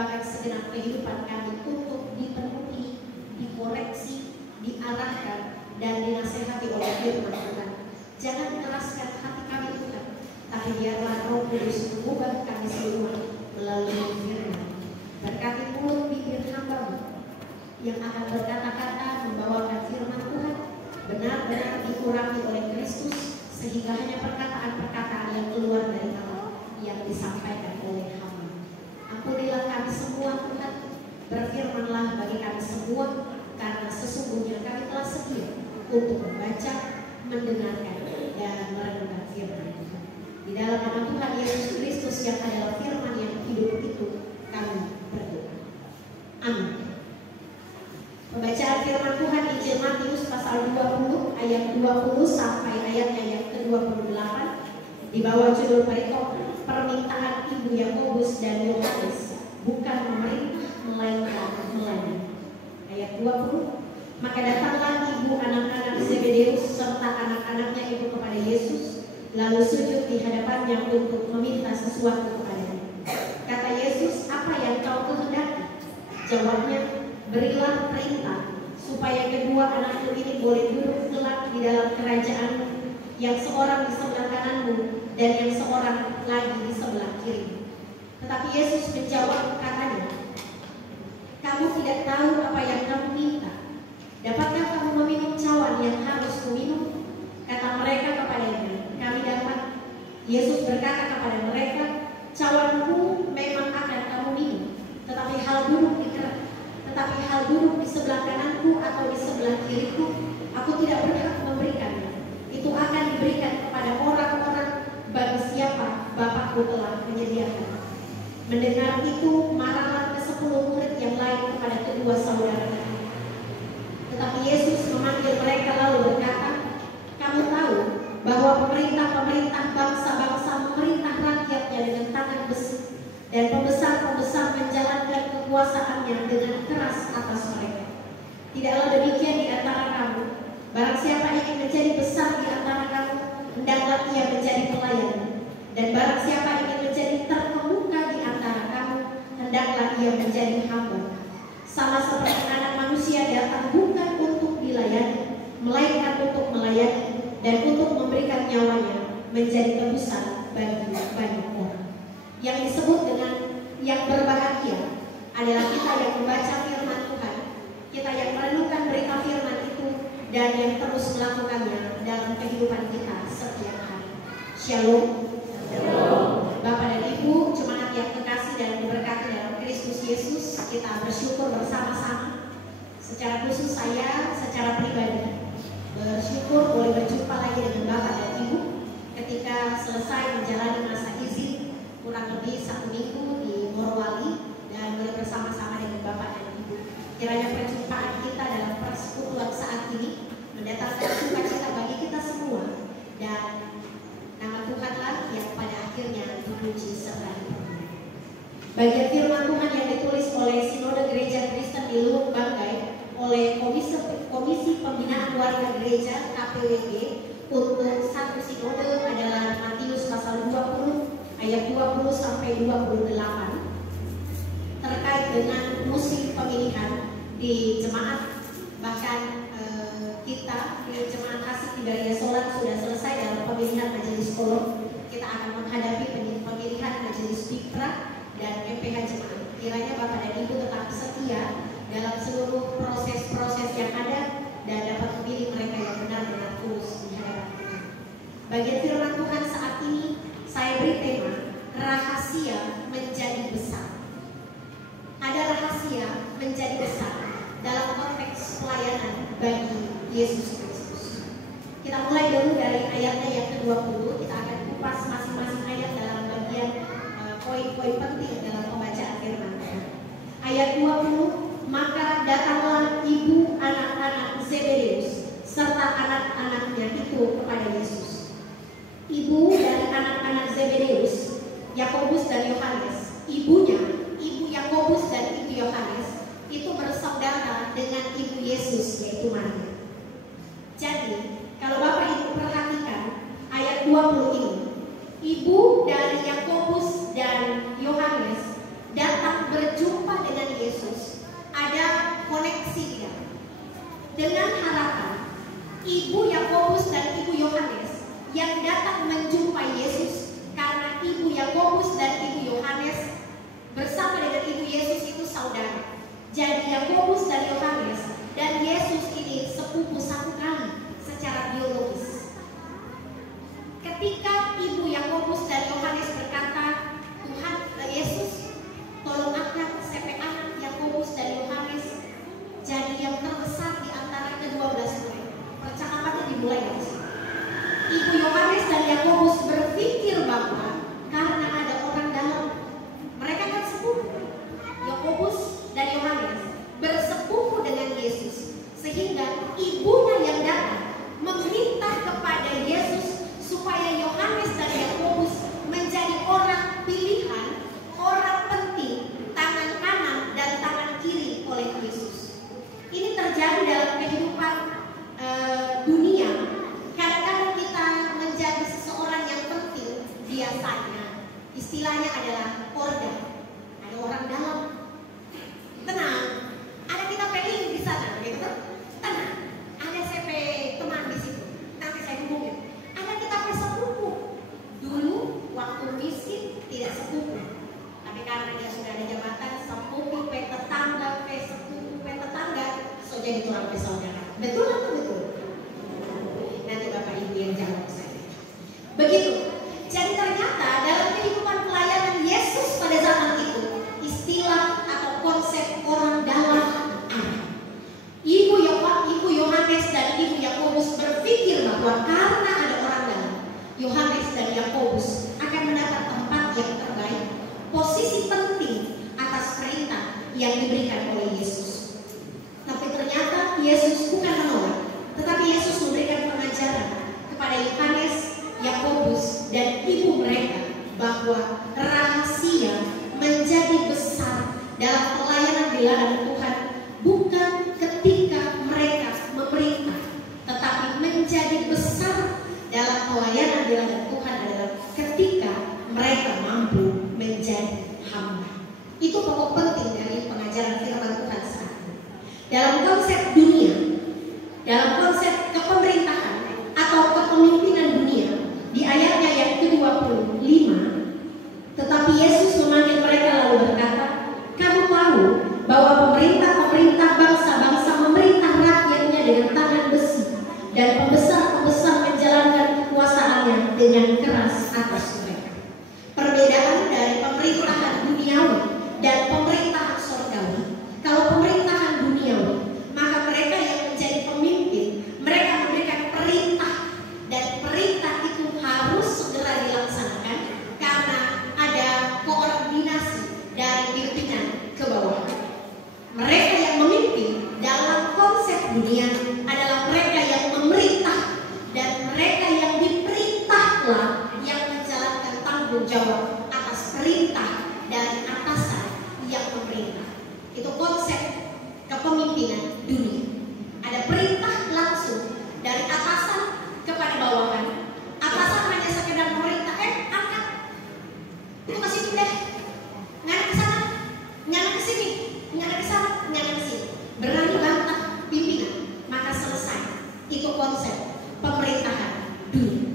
bahkan segenap kehidupan kami untuk dipenuhi, dikoreksi, diarahkan, dan dinasehati oleh firman Tuhan. Jangan keraskan hati kami Tuhan, tapi biarlah Roh Kudus mengubah kami semua melalui firman. Berkati mulut bibir hamba-Mu yang akan berkata-kata membawakan firman Tuhan, benar-benar dikurangi oleh Kristus, sehingga hanya perkataan-perkataan yang keluar dari Allah yang disampaikan oleh hamba. Ampunilah kami semua Tuhan, berfirmanlah bagi kami semua, karena sesungguhnya kami telah sedia untuk membaca, mendengarkan, dan merenungkan firman Tuhan. Di dalam nama Tuhan Yesus Kristus yang adalah firman yang hidup itu, kami berdoa. Amin. Pembacaan firman Tuhan Injil Matius pasal 20 ayat 20 sampai ayatnya yang ke-28 di bawah judul perikop permintaan ibu Yakobus dan Yohanes, bukan memerintah melainkan melayani. Ayat 20. Maka datanglah ibu anak-anak Zebedeus serta anak-anaknya itu kepada Yesus, lalu sujud di hadapannya untuk meminta sesuatu kepadanya. Kata Yesus, apa yang kau kehendaki? Jawabnya, berilah perintah supaya kedua anakku ini boleh duduk kelak di dalam kerajaan, yang seorang di sebelah kananmu dan yang seorang lagi di sebelah kiri. Tetapi Yesus menjawab katanya, kamu tidak tahu apa yang kamu minta. Dapatkah kamu meminum cawan yang harus kuminum? Kata mereka kepadanya, kami dapat. Yesus berkata kepada mereka, cawanku memang akan kamu minum, tetapi hal duduk di sebelah kananku atau di sebelah kiriku, aku tidak berhak memberikannya. Itu akan diberikan kepada orang-orang bagi siapa Bapakku telah menyediakan. Mendengar itu, marahlah ke-10 murid yang lain kepada kedua saudaranya. Tetapi Yesus memanggil mereka lalu berkata, kamu tahu bahwa pemerintah-pemerintah bangsa-bangsa memerintah rakyatnya dengan tangan besi, dan pembesar-pembesar menjalankan kekuasaannya dengan keras atas mereka. Tidaklah demikian di antara kamu. Barang siapa ingin menjadi besar di antara kamu, hendaklah ia menjadi pelayan. Dan barang siapa ingin menjadi terkemuka di antara kamu, hendaklah ia menjadi hamba. Sama seperti anak manusia datang bukan untuk dilayani, melainkan untuk melayani dan untuk memberikan nyawanya menjadi tebusan bagi banyak orang. Yang disebut dengan yang berbahagia adalah kita yang membaca firman Tuhan, kita yang merenungkan berita firman itu, dan yang terus melakukannya dalam kehidupan kita setiap hari. Shalom. Bapak dan Ibu, jemaat yang terkasih dan diberkati dalam Kristus Yesus, kita bersyukur bersama-sama. Secara khusus saya, secara pribadi, bersyukur boleh berjumpa lagi dengan Bapak dan Ibu ketika selesai menjalani masa izin kurang lebih 1 minggu di Morowali, dan boleh bersama-sama dengan Bapak dan Ibu. Kiranya perjumpaan kita dalam persekutuan saat ini mendatangkan sukacita bagi kita semua, dan nama Tuhanlah yang pada akhirnya dipuji serta dipuji. Bagian firman Tuhan yang ditulis oleh Sinode Gereja Kristen di Luwuk Banggai oleh Komisi Pembinaan Warga Gereja KPWG untuk satu sinode adalah Matius pasal 20 ayat 20 sampai 28 terkait dengan musim pemilihan di jemaat. Bahkan kita di jemaat Kasih Tidaria Solan sudah selesai dalam pemilihan majelis kolom. Kita akan menghadapi pemilihan majelis Bikra dan MPH jemaat. Kiranya Bapak dan Ibu tetap setia dalam seluruh proses-proses yang ada dan dapat memilih mereka yang benar-benar tulus di hadapan Tuhan. Bagian firman Tuhan saat ini saya beri tema rahasia menjadi besar. Ada rahasia menjadi besar dalam konteks pelayanan bagi Yesus Kristus. Kita mulai dulu dari ayatnya yang ke-20. Kita akan kupas masing-masing ayat dalam bagian poin-poin penting dalam pembacaan firman Tuhan. Ayat 20, maka datanglah ibu anak-anak Zebedeus serta anak-anaknya itu kepada Yesus. Ibu dari anak-anak Zebedeus, Yakobus dan Yohanes, ibu Yakobus dan ibu Yohanes itu bersaudara dengan ibu Yesus, yaitu Maria. Jadi kalau Bapak Ibu perhatikan ayat 20 ini, ibu dari Yakobus dan Yohanes datang berjumpa ibu Yakobus dan ibu Yohanes yang datang menjumpai Yesus, karena ibu Yakobus dan ibu Yohanes bersama dengan ibu Yesus itu saudara. Jadi Yakobus dan Yohanes dan Yesus ini sepupu satu kali secara biologis. Ketika ibu Yakobus dan Yohanes berkata, Tuhan Yesus, tolong angkat CP anak Yakobus dan Yohanes jadi yang terbesar di antara ke-12 murid. Percakapannya dimulai dari sini. Ibu Yohanes dan Yakobus berpikir bahwa karena ada orang dalam, mereka kan sepupu. Yakobus dan Yohanes bersepupu dengan Yesus, sehingga ibunya yang datang meminta kepada Yesus supaya Yohanes dan Yakobus menjadi orang pilihan, orang penting, tangan kanan dan tangan kiri oleh Yesus. Ini terjadi dalam kehidupan dunia. Kadang-kadang kita menjadi seseorang yang penting, biasanya istilahnya adalah organ. Ada orang dalam. Tenang, ada kita peling di sana, gitu. Tenang, ada CP teman di situ. Nanti saya hubungin. Ada kita sepupu. Dulu waktu miskin tidak sepupu, tapi karena dia sudah ada jabatan, sepupu, tetangga, sepupu, tetangga, so jadi orang bersaudara. Betul atau betul? Nanti Bapak Ibu yang jawab saya. Begitu. Jadi ternyata dalam kehidupan pelayanan Yesus pada zaman itu, istilah atau konsep orang dalam ada. Ibu Yohanes dan ibu Yakobus berpikir bahwa karena ada orang dalam, Yohanes dan Yakobus akan mendapat tempat yang terbaik, posisi penting atas perintah yang diberikan oleh Yesus. Tapi ternyata Yesus bukan menolak, tetapi Yesus memberikan pengajaran kepada Yohanes, Yakobus dan ibu mereka bahwa rahasia menjadi besar dalam pelayanan di ladang Tuhan bukan ketika mereka memerintah, tetapi menjadi besar dalam pelayanan di ladang Tuhan adalah ketika mereka mampu menjadi hamba. Itu pokok penting dari pengajaran firman Tuhan saat ini. Dalam konsep dunia, dalam konsep kepemerintahan atau kepemimpinan dunia, di ayatnya yang ke-25, tetapi Yesus memanggil mereka lalu berkata, kamu tahu bahwa pemerintah-pemerintah bangsa-bangsa memerintah rakyatnya dengan tangan besi, dan pembesar-pembesar menjalankan kekuasaannya dengan keras atas mereka. Perbedaan dari pemerintahan duniawi dan pemerintahan surgawi. Kalau pemerintahan duniawi, maka mereka yang menjadi pemimpin, mereka memberikan perintah, dan perintah itu harus segera dilaksanakan karena ada koordinasi dari pimpinan ke bawah. Mereka yang memimpin dalam konsep dunia adalah mereka yang memerintah, dan mereka yang diperintahlah yang menjalankan tanggung jawab atas perintah dari atasan yang memerintah. Itu konsep kepemimpinan dunia. Ada perintah langsung dari atasan kepada bawahan. Atasan hanya sekedar memerintah, angkat, itu masih pindah, nggak ke sana, nggak ke sini, nggak ke sana, nggak ke sini. Berani bantah pimpinan, maka selesai. Itu konsep pemerintahan dunia.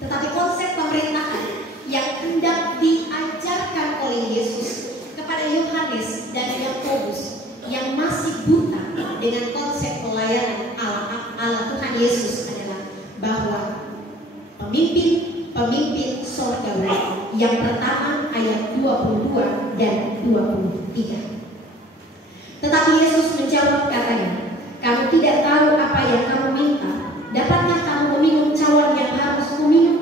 Tetapi konsep pemerintahan yang hendak diajarkan oleh Yesus kepada Yohanes dan Yakobus yang masih buta dengan konsep pelayanan ala Tuhan Yesus adalah bahwa pemimpin surgawi. Yang pertama ayat 22 dan 23. Tetapi Yesus menjawab katanya, kamu tidak tahu apa yang kamu minta. Dapatkah kamu meminum cawan yang harus kuminum?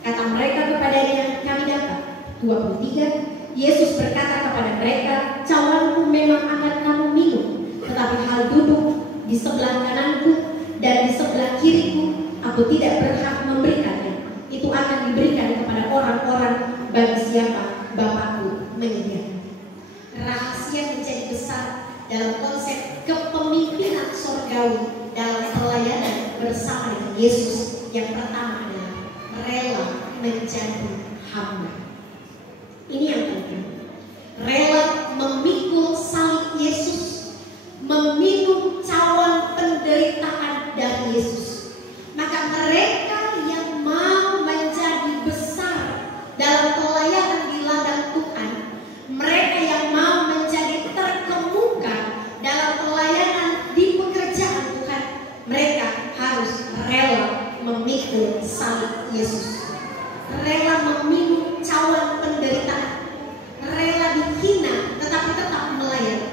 Kata mereka kepadanya, kami dapat. 23. Yesus berkata kepada mereka, cawanku memang akan kamu minum, tetapi hal duduk di sebelah kananku dan di sebelah kiriku, aku tidak berhak memberikannya. Itu akan diberikan kepada orang-orang bagi siapa Bapakku menyediakan. Rahasia menjadi besar dalam konsep kepemimpinan surgawi dalam pelayanan bersama dengan Yesus. Yang pertama adalah rela menjadi hamba. Ini yang penting. Rela memikul salib Yesus, meminum cawan penderitaan dari Yesus, memikul salib Yesus, rela meminum cawan penderitaan, rela dihina tetapi tetap melayani,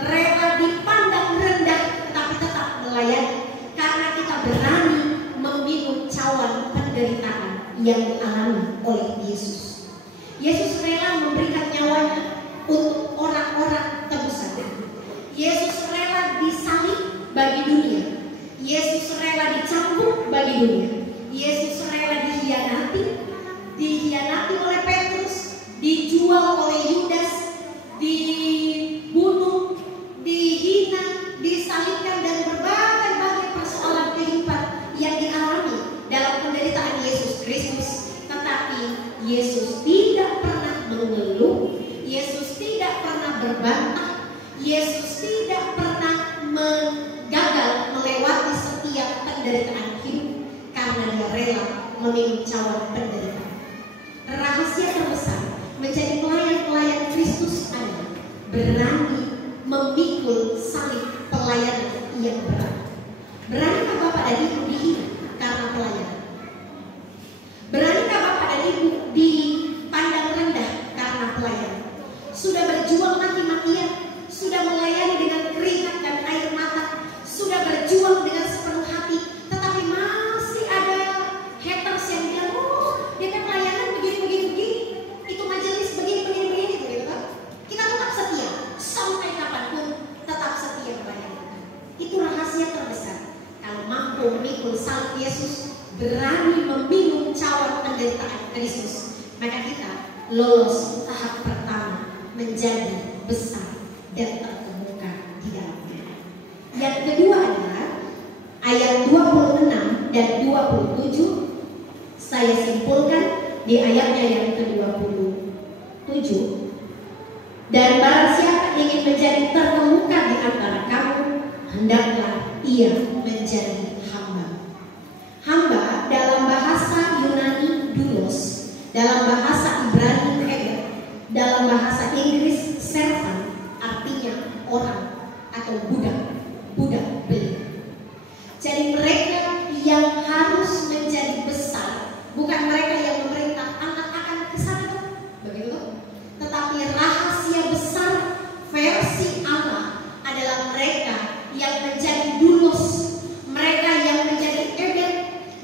rela dipandang rendah tetapi tetap melayani, karena kita berani meminum cawan penderitaan yang dialami oleh Yesus. Yesus rela memberikan nyawanya untuk orang-orang tebusan. Yesus rela disalib bagi dunia. Yesus rela dicambuk bagi dunia. Yesus rela dihianati oleh Petrus, dijual oleh Yudas, dibunuh, dihina, disalibkan, dan berbagai persoalan kehidupan yang dialami dalam penderitaan Yesus Kristus. Tetapi Yesus tidak pernah mengeluh, Yesus tidak pernah berbantah, Yesus tidak pernah gagal melewati setiap penderitaan hidup, karena dia rela meminum cawan penderitaan. Rahasia terbesar menjadi pelayan-pelayan Kristus adalah berani memikul salib pelayanan yang berat. Beranikah Bapak dan Ibu dihina karena pelayanan? Beranikah Bapak dan Ibu dipandang rendah karena pelayanan? Sudah berjuang mati-matian, sudah melayani dengan keringat dan air mata, sudah berjuang dengan sepenuh hati, tetapi masih ada haters yang bilang, oh dia kan pelayanan begini, itu majelis begini, begitu. Kita tetap setia, sampai kapanpun tetap setia melayani. Itu rahasia terbesar. Kalau mampu memikul salib Yesus, berani meminum cawan penderitaan Kristus, maka kita lolos tahap pertama, menjadi besar dan terkemuka di dalamnya. Yang kedua adalah ayat 26 dan 27. Saya simpulkan di ayatnya yang ke-27. Dan barang siapa ingin menjadi terkemuka di antara kamu, hendaklah ia menjadi hamba. Hamba dalam bahasa Yunani doulos, dalam bahasa Ibrani ebed, dalam bahasa Inggris servant, artinya orang atau budak beli. Jadi mereka yang harus menjadi besar, bukan mereka yang memerintah anak akan kesana, begitu, tetapi rahasia besar versi Allah adalah mereka yang menjadi doulos, mereka yang menjadi ebed,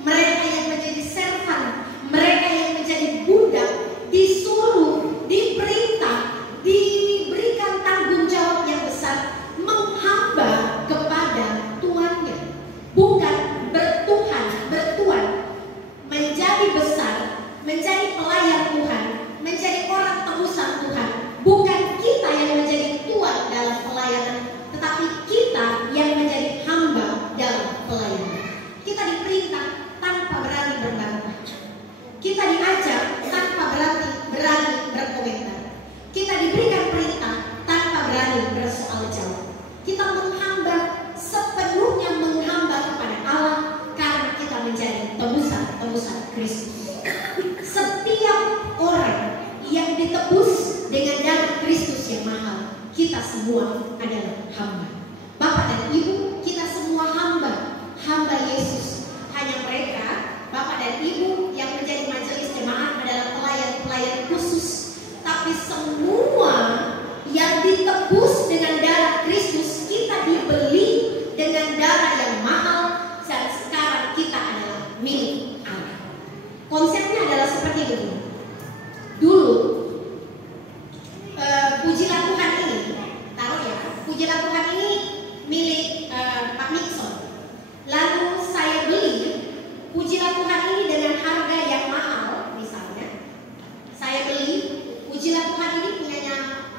mereka yang menjadi servant, mereka yang menjadi budak, disuruh, diperintah, diberikan tanggung jawab yang besar, menghamba kepada tuannya, bukan bertuan, menjadi besar, menjadi pelayan Tuhan, menjadi orang tebusan Tuhan. Bukan kita yang menjadi tuan dalam pelayanan, tetapi kita yang menjadi hamba dalam pelayanan. Kita diperintah tanpa berani berbantah, kita diajar tanpa berani berkomentar, kita diberikan perintah tanpa berani bersoal jawab. Kita menghamba, sepenuhnya menghamba kepada Allah, karena kita menjadi tebusan Kristus. Setiap orang yang ditebus dengan darah Kristus yang mahal, kita semua adalah hamba. Bapak dan Ibu, kita semua hamba Yesus. Hanya mereka, Bapak dan Ibu yang menjadi majelis jemaat adalah pelayan-pelayan khusus. Tapi semua yang ditebus dengan darah Kristus, kita dibeli dengan darah yang mahal, dan sekarang kita adalah milik Allah. Konsepnya adalah seperti ini. Dulu pujilah Tuhan ini, taruh ya, pujilah Tuhan ini milik Pak Nixon. Lalu saya beli pujilah Tuhan ini dengan harga yang mahal, misalnya saya beli pujilah Tuhan ini punyanya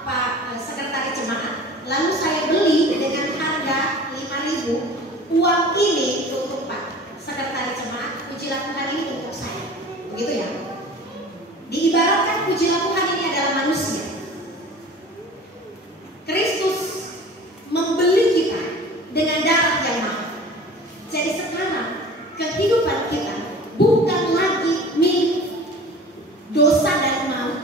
Pak Sekretaris Jemaat. Lalu saya beli dengan harga 5.000. Uang ini untuk Pak Sekretaris Jemaat, pujilah Tuhan ini untuk saya, begitu ya. Diibaratkan pujilah Tuhan ini adalah manusia. Kristus membeli kita dengan darah yang mahal. Jadi sekarang kehidupan kita bukan lagi milik dosa dan maut,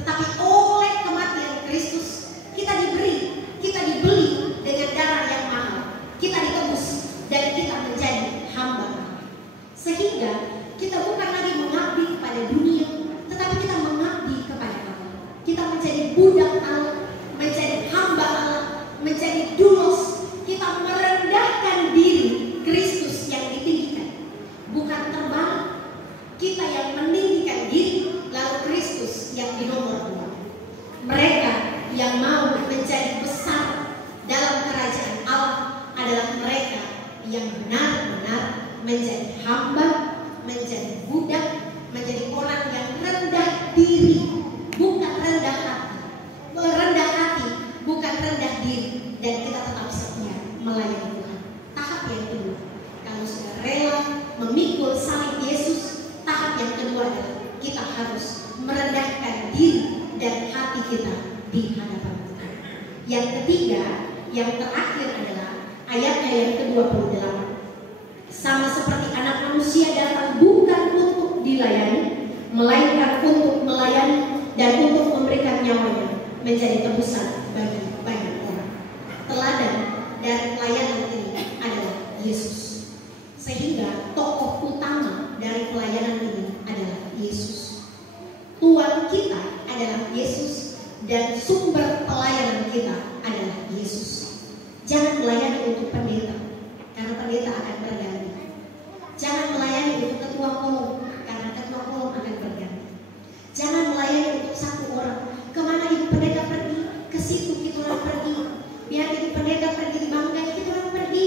tetapi oleh kematian Kristus kita dibeli dengan darah yang mahal. Kita ditebus dan kita menjadi hamba. Sehingga Sehingga kita bukan lagi mengabdi kepada dunia, tetapi kita mengabdi kepada Allah. Kita menjadi budak Allah, menjadi hamba Allah, menjadi doulos. Kita merendahkan diri, Kristus yang ditinggikan, bukan terbalik. Kita yang meninggikan diri, lalu Kristus yang di nomor 2. Mereka yang mau menjadi besar dalam kerajaan Allah adalah mereka yang benar-benar menjadi hamba, menjadi budak, menjadi orang yang rendah diri, bukan rendah hati. Rendah hati, bukan rendah diri, dan kita tetap setia melayani Tuhan. Tahap yang kedua, kalau sudah rela memikul salib Yesus, tahap yang kedua adalah kita harus merendahkan diri dan hati kita di hadapan Tuhan. Yang ketiga, yang terakhir adalah ayatnya yang ke-28. Sama seperti anak manusia datang bukan untuk dilayani, melainkan untuk melayani dan untuk memberikan nyawanya menjadi tebusan bagi banyak orang. Teladan dari pelayanan ini adalah Yesus. Sehingga tokoh utama dari pelayanan ini adalah Yesus. Tuan kita adalah Yesus dan sumber pelayanan kita adalah Yesus. Jangan melayani untuk pendeta, karena pendeta akan berganti. Jangan melayani untuk ketua kolom, karena ketua kolom akan berganti. Jangan melayani untuk satu orang. Kemana ibu pendeta pergi, ke situ kita orang pergi. Biar ibu pendeta pergi di Banggai, kita orang pergi.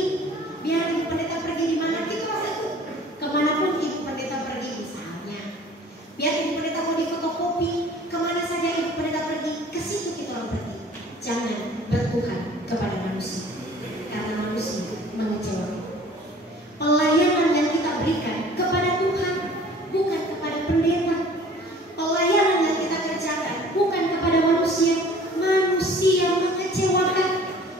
Biar ibu pendeta pergi di mana, kita orang ikut. Kemanapun ibu pendeta pergi misalnya. Biar ibu pendeta mau di fotokopi, kemana saja ibu pendeta pergi, ke situ kita orang pergi. Jangan bertuhan kepada manusia, karena manusia mengecewakan. Pelayanan yang kita berikan kepada Tuhan, bukan kepada pendeta. Pelayanan yang kita kerjakan bukan kepada manusia. Manusia mengecewakan.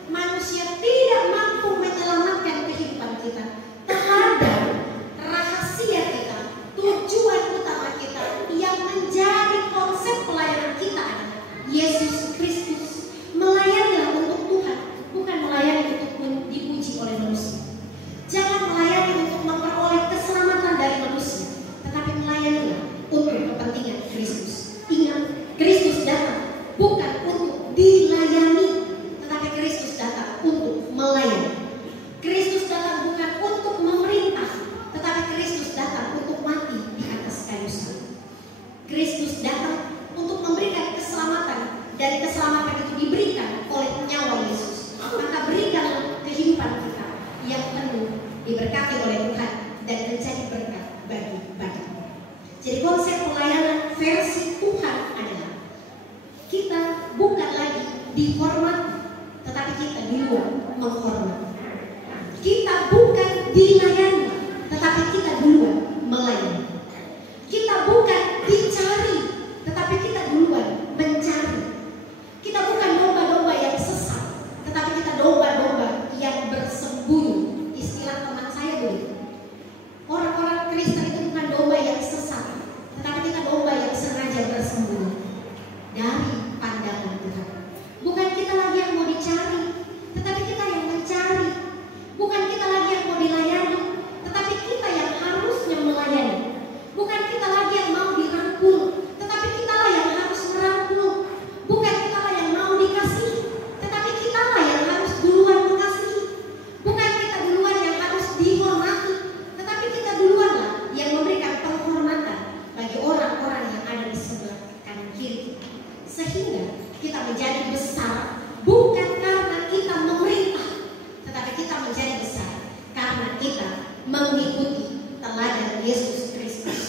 Manusia tidak mampu menyelamatkan kehidupan kita. Terhadap rahasia kita, tujuan utama kita yang menjadi konsep pelayanan kita adalah Yesus Kristus. Melayanilah untuk Tuhan, bukan melayani untuk dipuji oleh manusia. Jangan melayani untuk memperoleh keselamatan dari manusia, tetapi melayanilah untuk kepentingan Kristus. Ingat, Kristus datang bukan untuk dilayani, tetapi Kristus datang untuk melayani. Kristus datang bukan untuk memerintah, tetapi Kristus datang untuk mati di atas kayu salib. Kristus datang untuk memberikan keselamatan, dan keselamatan itu diberikan oleh nyawa Yesus. Maka berikanlah kehidupan kita yang penuh diberkati oleh Tuhan dan menjadi berkat bagi banyak. Jadi konsep pelayanan versi Tuhan adalah kita bukan lagi dihormati, tetapi kita duluan menghormati. Kita bukan dilayani, tetapi kita duluan melayani. Kita bukan dicari, tetapi kita duluan mencari. Kita bukan domba-domba yang sesat, tetapi kita domba-domba yang bersembunyi. Istilah teman saya begitu. Orang-orang Kristen itu bukan domba yang sesat, tetapi kita domba yang sengaja bersembunyi dari pandangan Tuhan. Bukan kita lagi yang mau dicari, tetapi kita yang mencari. Bukan kita lagi yang mau dilayani, tetapi kita yang harusnya melayani. Bukan kita lagi yang mau dirangkul, tetapi kitalah yang harus merangkul. Bukan kitalah yang mau dikasihi, tetapi kitalah yang harus duluan mengasihi. Bukan kita duluan yang harus dihormati, tetapi kita duluanlah yang memberikan penghormatan bagi orang-orang yang ada di sebelah kanan kiri. Sehingga kita menjadi besar bukan karena kita memerintah, tetapi kita menjadi besar karena kita mengikuti teladan Yesus Kristus.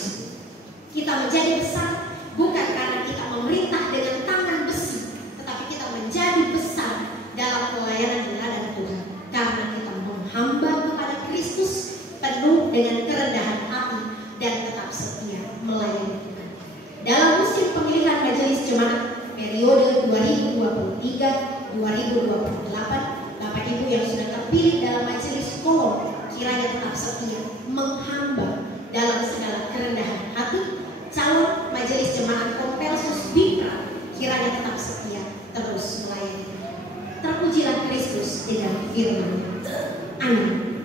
Kita menjadi besar bukan karena kita memerintah dengan tangan besi, tetapi kita menjadi besar dalam pelayanan di hadapan Tuhan karena kita menghamba kepada Kristus penuh dengan kerendahan hati dan tetap setia melayani Tuhan. Dalam musim pemilihan majelis jemaat periode 2023-2028, Bapak Ibu yang sudah terpilih dalam majelis kolom, kiranya tetap setia menghamba dalam segala kerendahan hati. Calon majelis jemaat Kompelsus Bikra, kiranya tetap setia terus melayani. Terpujilah Kristus dengan firman-Nya. Amin.